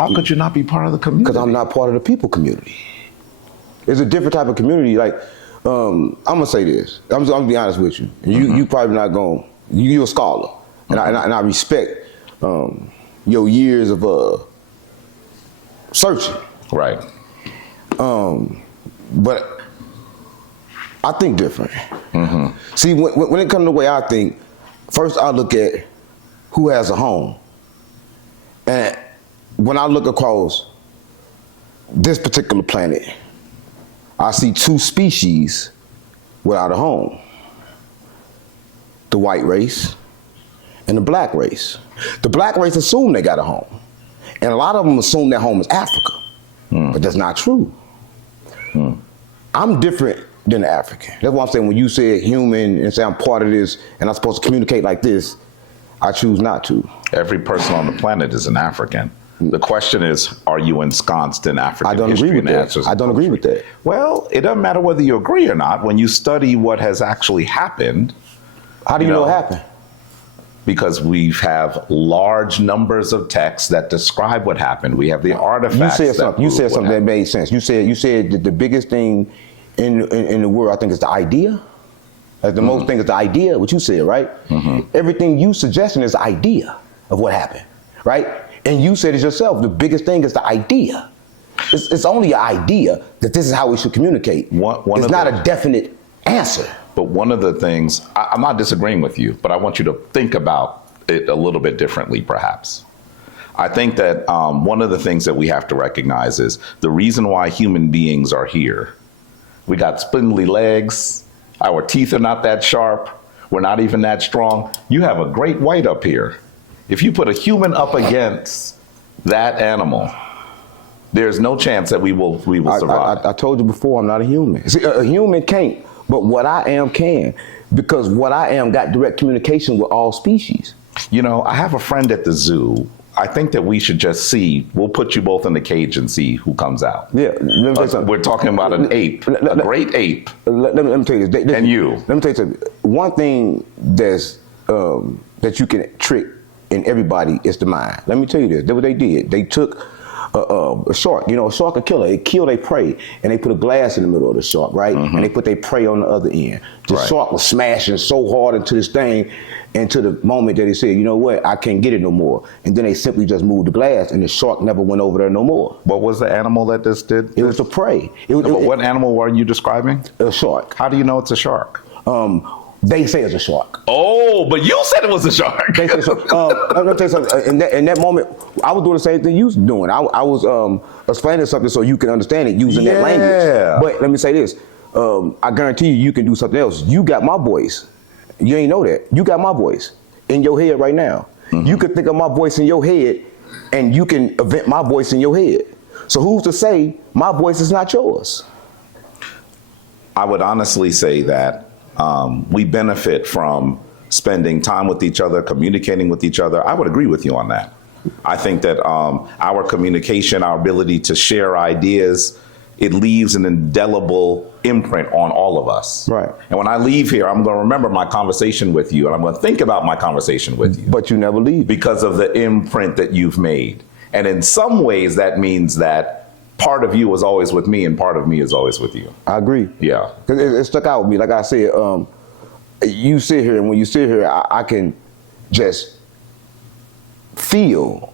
How could you not be part of the community? Because I'm not part of the people community. It's a different type of community. Like, I'm gonna say this. I'm gonna be honest with you. You probably not gonna. You're a scholar, and I respect your years of searching. Right. But I think different. See, when it comes to the way I think, first I look at who has a home. And when I look across this particular planet, I see two species without a home. The white race and the black race. The black race assume they got a home. And a lot of them assume their home is Africa. But that's not true. I'm different than the African. That's why I'm saying when you say human and say I'm part of this and I'm supposed to communicate like this, I choose not to. Every person on the planet is an African. The question is, are you ensconced in African history? I don't agree with that. Well, it doesn't matter whether you agree or not. When you study what has actually happened. How do you know what happened? Because we have large numbers of texts that describe what happened. We have the artifacts. You said something that made sense. You said that the biggest thing in the world, I think, is the idea. Like the most thing is the idea, what you said, right? Everything you suggesting is the idea of what happened, right? And you said it yourself, the biggest thing is the idea. It's only an idea that this is how we should communicate. It's not a definite answer. But one of the things, I'm not disagreeing with you, but I want you to think about it a little bit differently, perhaps. I think that one of the things that we have to recognize is the reason why human beings are here. We got spindly legs, our teeth are not that sharp, we're not even that strong. You have a great white up here. If you put a human up against that animal, there's no chance that we will survive. I told you before, I'm not a human. See, a human can't, but what I am can, because what I am got direct communication with all species. You know, I have a friend at the zoo. I think that we should just see, we'll put you both in the cage and see who comes out. Yeah, let me tell you something. We're talking about an ape, a great ape. Let me tell you this. And you. Let me tell you something. One thing that's, that you can trick in everybody is the mind. Let me tell you this. That's what they did. They took a shark. You know, a shark, a killer. It killed their prey, and they put a glass in the middle of the shark, right? And they put their prey on the other end. The shark was smashing so hard into this thing, into the moment that he said, you know what, I can't get it no more. And then they simply just moved the glass, and the shark never went over there no more. What was the animal that this did? It was the prey. But what animal were you describing? A shark. How do you know it's a shark? They say it's a shark. Oh, but you said it was a shark. They say so. Let me tell you something. In that moment, I was doing the same thing you was doing. I was explaining something so you can understand it using that language. But let me say this. I guarantee you can do something else. You got my voice. You ain't know that. You got my voice in your head right now. You can think of my voice in your head, and you can invent my voice in your head. So who's to say my voice is not yours? I would honestly say that we benefit from spending time with each other, communicating with each other. I would agree with you on that. I think that our communication, our ability to share ideas, it leaves an indelible imprint on all of us. Right. And when I leave here, I'm going to remember my conversation with you, and I'm going to think about my conversation with you. But you never leave. Because of the imprint that you've made. And in some ways, that means that part of you is always with me and part of me is always with you. I agree. Yeah. Because it stuck out with me. Like I said, you sit here, and when you sit here, I can just feel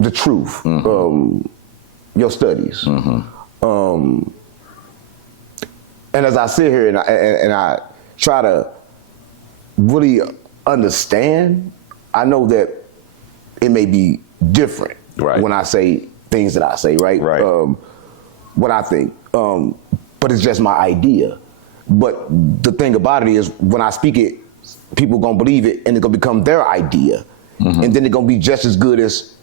the truth, your studies. And as I sit here and I try to really understand, I know that it may be different when I say things that I say, right? What I think, but it's just my idea. But the thing about it is, when I speak it, people gonna believe it, and it's gonna become their idea, and then it's gonna be just as good as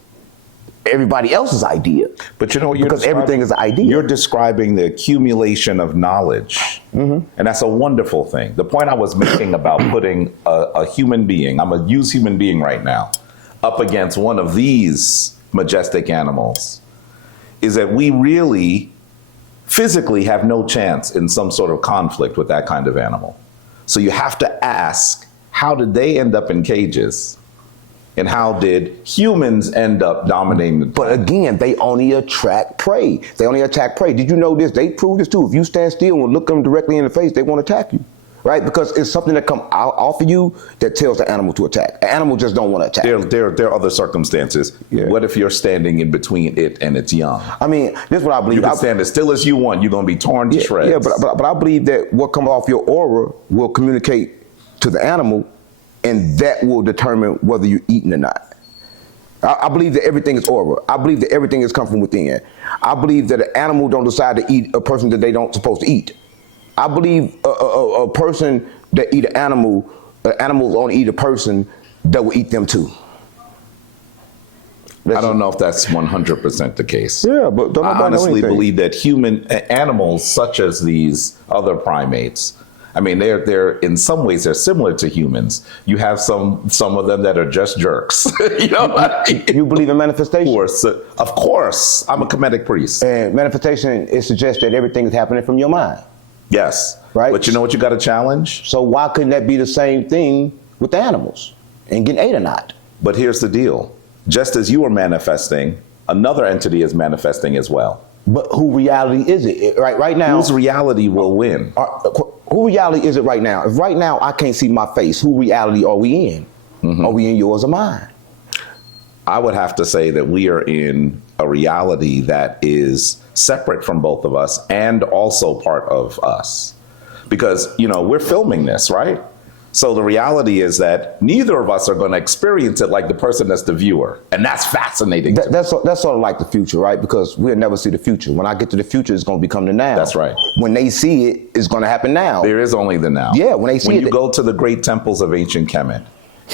everybody else's idea. But you know what, because everything is an idea. You're describing the accumulation of knowledge, and that's a wonderful thing. The point I was making about putting a human being, I'm gonna use human being right now, up against one of these majestic animals, is that we really physically have no chance in some sort of conflict with that kind of animal. So you have to ask, how did they end up in cages? And how did humans end up dominating the But again, they only attract prey. They only attack prey. Did you know this? They proved this too. If you stand still and look them directly in the face, they won't attack you. Right? Because it's something that comes out off of you that tells the animal to attack. An animal just don't want to attack. There are other circumstances. Yeah. What if you're standing in between it and its young? I mean, this is what I believe. You can stand as still as you want. You're going to be torn to shreds. Yeah, but I believe that what comes off your aura will communicate to the animal, and that will determine whether you're eating or not. I believe that everything is aura. I believe that everything is come from within. I believe that an animal don't decide to eat a person that they don't supposed to eat. I believe a person that eat an animal, animals only eat a person that will eat them too. I don't know if that's 100% the case. Yeah, but don't I honestly believe that animals such as these other primates, I mean, they're in some ways they're similar to humans. You have some of them that are just jerks. You know, you believe in manifestation? Of course. I'm a Kemetic priest. And manifestation, it suggests that everything is happening from your mind. Yes. Right. But you know what you got to challenge? So why couldn't that be the same thing with the animals and getting ate or not? But here's the deal. Just as you are manifesting, another entity is manifesting as well. But who reality is it? Right now. Whose reality will win? Who reality is it right now? If right now I can't see my face, who reality are we in? Mm-hmm. Are we in yours or mine? I would have to say that we are in a reality that is separate from both of us and also part of us. Because, you know, we're filming this, right? So the reality is that neither of us are going to experience it like the person that's the viewer. And that's fascinating. That's sort of like the future, right? Because we'll never see the future. When I get to the future, it's going to become the now. That's right. When they see it, it's going to happen now. There is only the now. Yeah, when they see it. When you go to the great temples of ancient Kemet,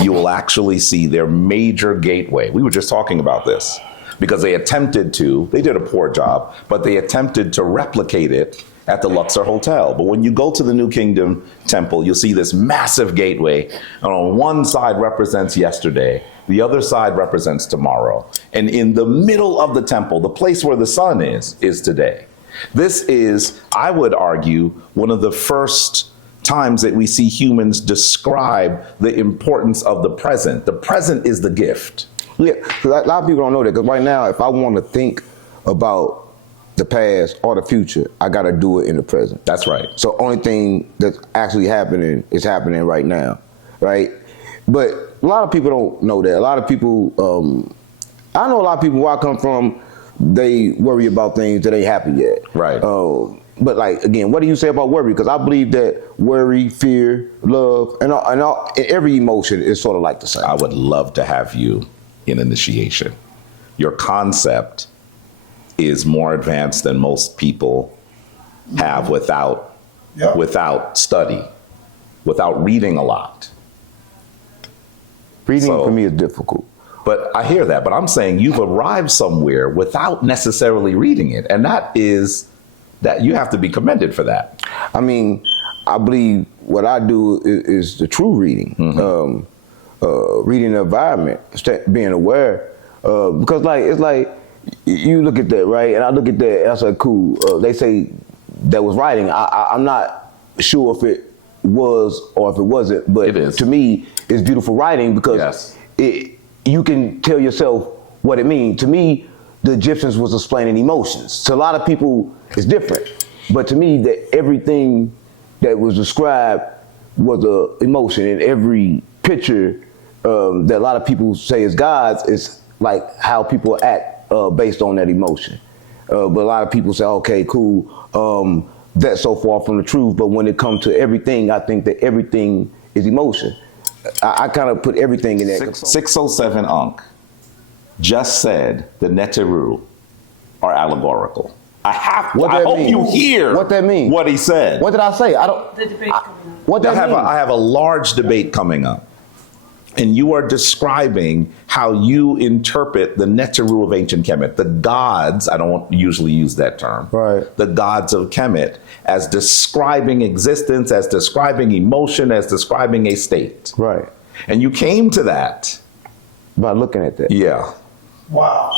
you will actually see their major gateway. We were just talking about this because they did a poor job, but they attempted to replicate it at the Luxor Hotel. But when you go to the New Kingdom temple, you'll see this massive gateway. And on one side represents yesterday, the other side represents tomorrow. And in the middle of the temple, the place where the sun is today. This is, I would argue, one of the first times that we see humans describe the importance of the present. The present is the gift. Yeah, a lot of people don't know that, because right now, if I want to think about the past or the future, I got to do it in the present. That's right. So only thing that's actually happening is happening right now, right? But a lot of people don't know that. A lot of people, I know a lot of people where I come from, they worry about things that ain't happened yet. Right. But like, again, what do you say about worry? Because I believe that worry, fear, love, and every emotion is sort of like the same. I would love to have you in initiation. Your concept is more advanced than most people have without study, without reading a lot. Reading for me is difficult. But I hear that, but I'm saying you've arrived somewhere without necessarily reading it. And that you have to be commended for that. I mean, I believe what I do is the true reading. Mm-hmm. Reading the environment, being aware. Because it's like, you look at that, right? And I look at that, and I say, cool. They say that was writing. I'm not sure if it was or if it wasn't, but it is. To me, it's beautiful writing because you can tell yourself what it means. To me, the Egyptians was explaining emotions. To a lot of people, it's different. But to me, that everything that was described was an emotion, and every picture that a lot of people say is God's is like how people act based on that emotion. But a lot of people say, okay, cool, that's so far from the truth. But when it comes to everything, I think that everything is emotion. I kind of put everything in there. 607 Ankh just said the Neteru are allegorical. I hope you hear what that means. What he said. What did I say? The debate coming up. What that mean? I have a large debate coming up. And you are describing how you interpret the Neteru of ancient Kemet, the gods, I don't usually use that term, right? The gods of Kemet, as describing existence, as describing emotion, as describing a state. Right. And you came to that. By looking at that. Yeah. Wow.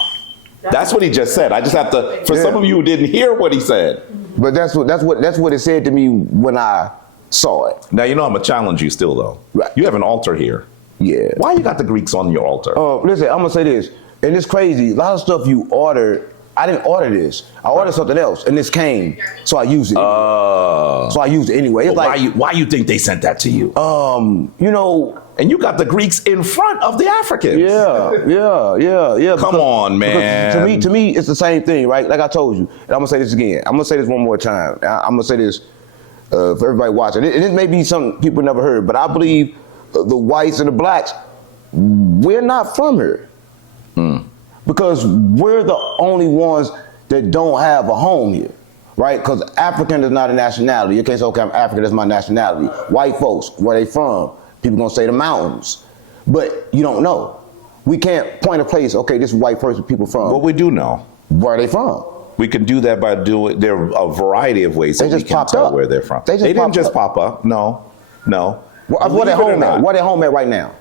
That's what he just said. I just have to, for some of you who didn't hear what he said. But that's what it said to me when I saw it. Now, you know I'm going to challenge you still, though. Right. You have an altar here. Yeah. Why you got the Greeks on your altar? Listen, I'm gonna say this, and it's crazy. A lot of stuff you ordered, I didn't order this. I ordered something else, and this came, so I used it. So I used it anyway. It's Well, why you think they sent that to you? You know, And you got the Greeks in front of the Africans. yeah. Come on, man. To me, it's the same thing, right? Like I told you, and I'm gonna say this again. I'm gonna say this one more time. I'm gonna say this for everybody watching. And it may be something people never heard, but I believe the whites and the blacks, we're not from here. Because we're the only ones that don't have a home here, right? Because African is not a nationality. You can't say, okay, I'm African, that's my nationality. White folks, where they from? People gonna say the mountains, but you don't know. We can't point a place, okay, this is white person, people from. Well, we do know. Where are they from? We can do that by doing, there are a variety of ways that we can tell where they're from. They didn't just pop up. No. What they home at? Where they home at right now?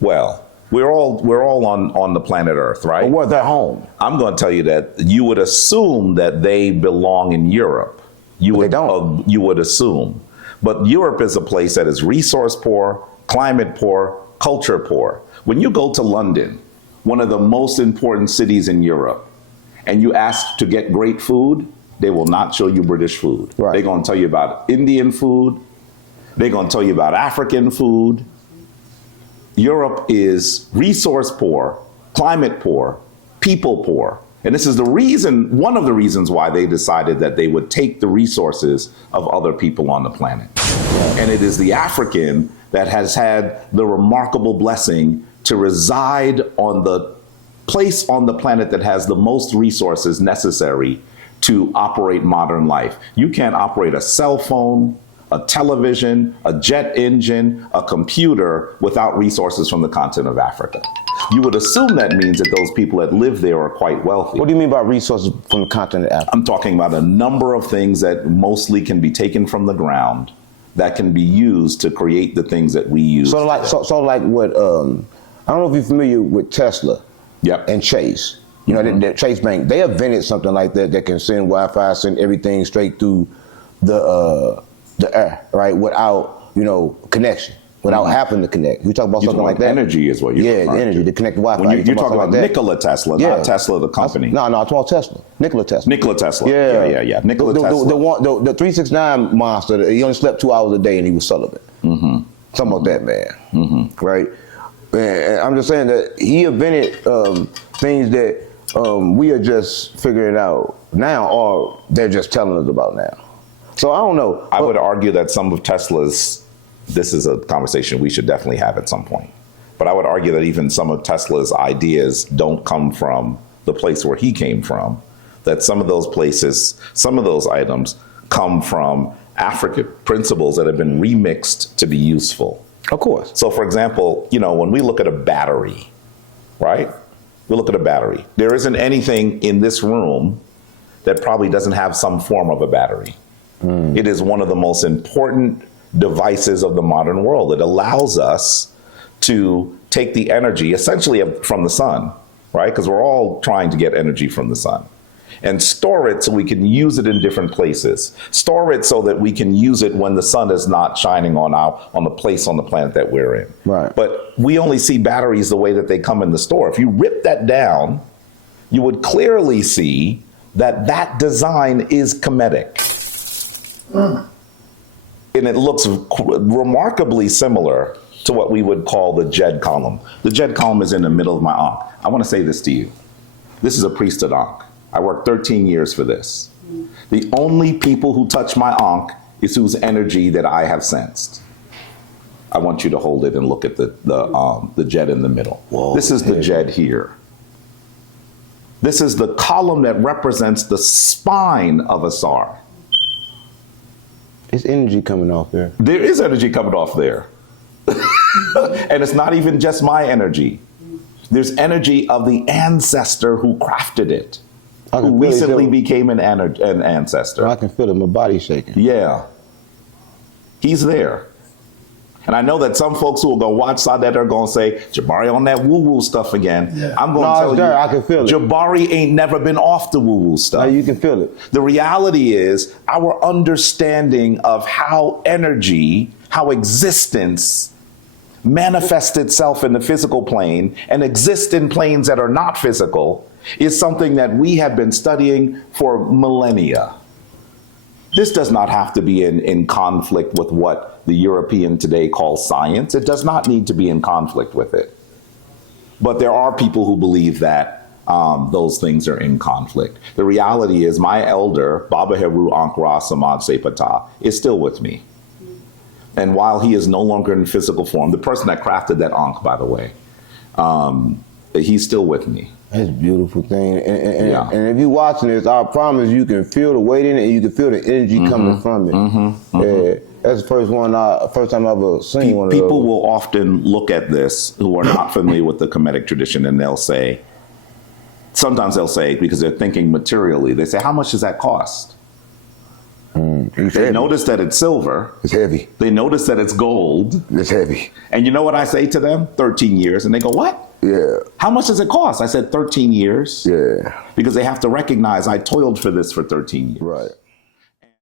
Well, we're all on the planet Earth, right? Or where they're home? I'm going to tell you that you would assume that they belong in Europe. They don't. You would assume. But Europe is a place that is resource poor, climate poor, culture poor. When you go to London, one of the most important cities in Europe, and you ask to get great food, they will not show you British food. Right. They're going to tell you about Indian food. They're going to tell you about African food. Europe is resource poor, climate poor, people poor. And this is the reason, one of the reasons why they decided that they would take the resources of other people on the planet. And it is the African that has had the remarkable blessing to reside on the place on the planet that has the most resources necessary to operate modern life. You can't operate a cell phone, a television, a jet engine, a computer without resources from the continent of Africa. You would assume that means that those people that live there are quite wealthy. What do you mean by resources from the continent of Africa? I'm talking about a number of things that mostly can be taken from the ground that can be used to create the things that we use. So like what, I don't know if you're familiar with Tesla. Yep. And Chase. You know, the Chase Bank, they invented something like that that can send Wi-Fi, send everything straight through the air, right? Without, connection, without having to connect. You talk about something like that. Energy is what you're the energy to connect the Wi-Fi. When you're talking about Nikola Tesla, not Tesla the company. No, I'm talking about Tesla. Nikola Tesla. Nikola Tesla. Yeah. Nikola Tesla. The 369 monster, he only slept 2 hours a day and he was celibate. Something about that, man. Right? And I'm just saying that he invented things that we are just figuring out now, or they're just telling us about now. So I don't know. I would argue that some of Tesla's, this is a conversation we should definitely have at some point, but I would argue that even some of Tesla's ideas don't come from the place where he came from, that some of those places, some of those items come from African principles that have been remixed to be useful. Of course. So for example, when we look at a battery, right? We look at a battery. There isn't anything in this room that probably doesn't have some form of a battery. It is one of the most important devices of the modern world. It allows us to take the energy essentially from the sun, right? Because we're all trying to get energy from the sun. And store it so we can use it in different places. Store it so that we can use it when the sun is not shining on the place on the planet that we're in. Right. But we only see batteries the way that they come in the store. If you rip that down, you would clearly see that design is comedic. And it looks remarkably similar to what we would call the JED column. The JED column is in the middle of my ankh. I want to say this to you. This is a priesthood ankh. I worked 13 years for this. The only people who touch my ankh is whose energy that I have sensed. I want you to hold it and look at the JED in the middle. Whoa, this is the JED here. This is the column that represents the spine of a SAR. It's energy coming off there. There is energy coming off there. And it's not even just my energy. There's energy of the ancestor who crafted it, who recently became an ancestor. I can feel it, my body's shaking. Yeah. He's there. And I know that some folks who will go watch sa.neter are going to say, Jabari on that woo-woo stuff again. Yeah. I'm going to tell you, I can feel it. Jabari ain't never been off the woo-woo stuff. No, you can feel it. The reality is our understanding of how energy, how existence manifest itself in the physical plane and exist in planes that are not physical is something that we have been studying for millennia. This does not have to be in conflict with what the European today calls science. It does not need to be in conflict with it. But there are people who believe that those things are in conflict. The reality is my elder, Baba Heru Ankh-Ra Samad Sepata, is still with me. And while he is no longer in physical form, the person that crafted that Ankh, by the way, he's still with me. That's a beautiful thing. And if you're watching this, I promise you can feel the weight in it and you can feel the energy coming from it. That's the first time I've ever seen one of those. People will often look at this who are not familiar with the Kemetic tradition, and they'll say, sometimes they'll say, because they're thinking materially, they say, how much does that cost? They notice that it's silver. It's heavy. They notice that it's gold. It's heavy. And you know what I say to them? 13 years. And they go, what? Yeah. How much does it cost? I said 13 years. Yeah. Because they have to recognize I toiled for this for 13 years. Right.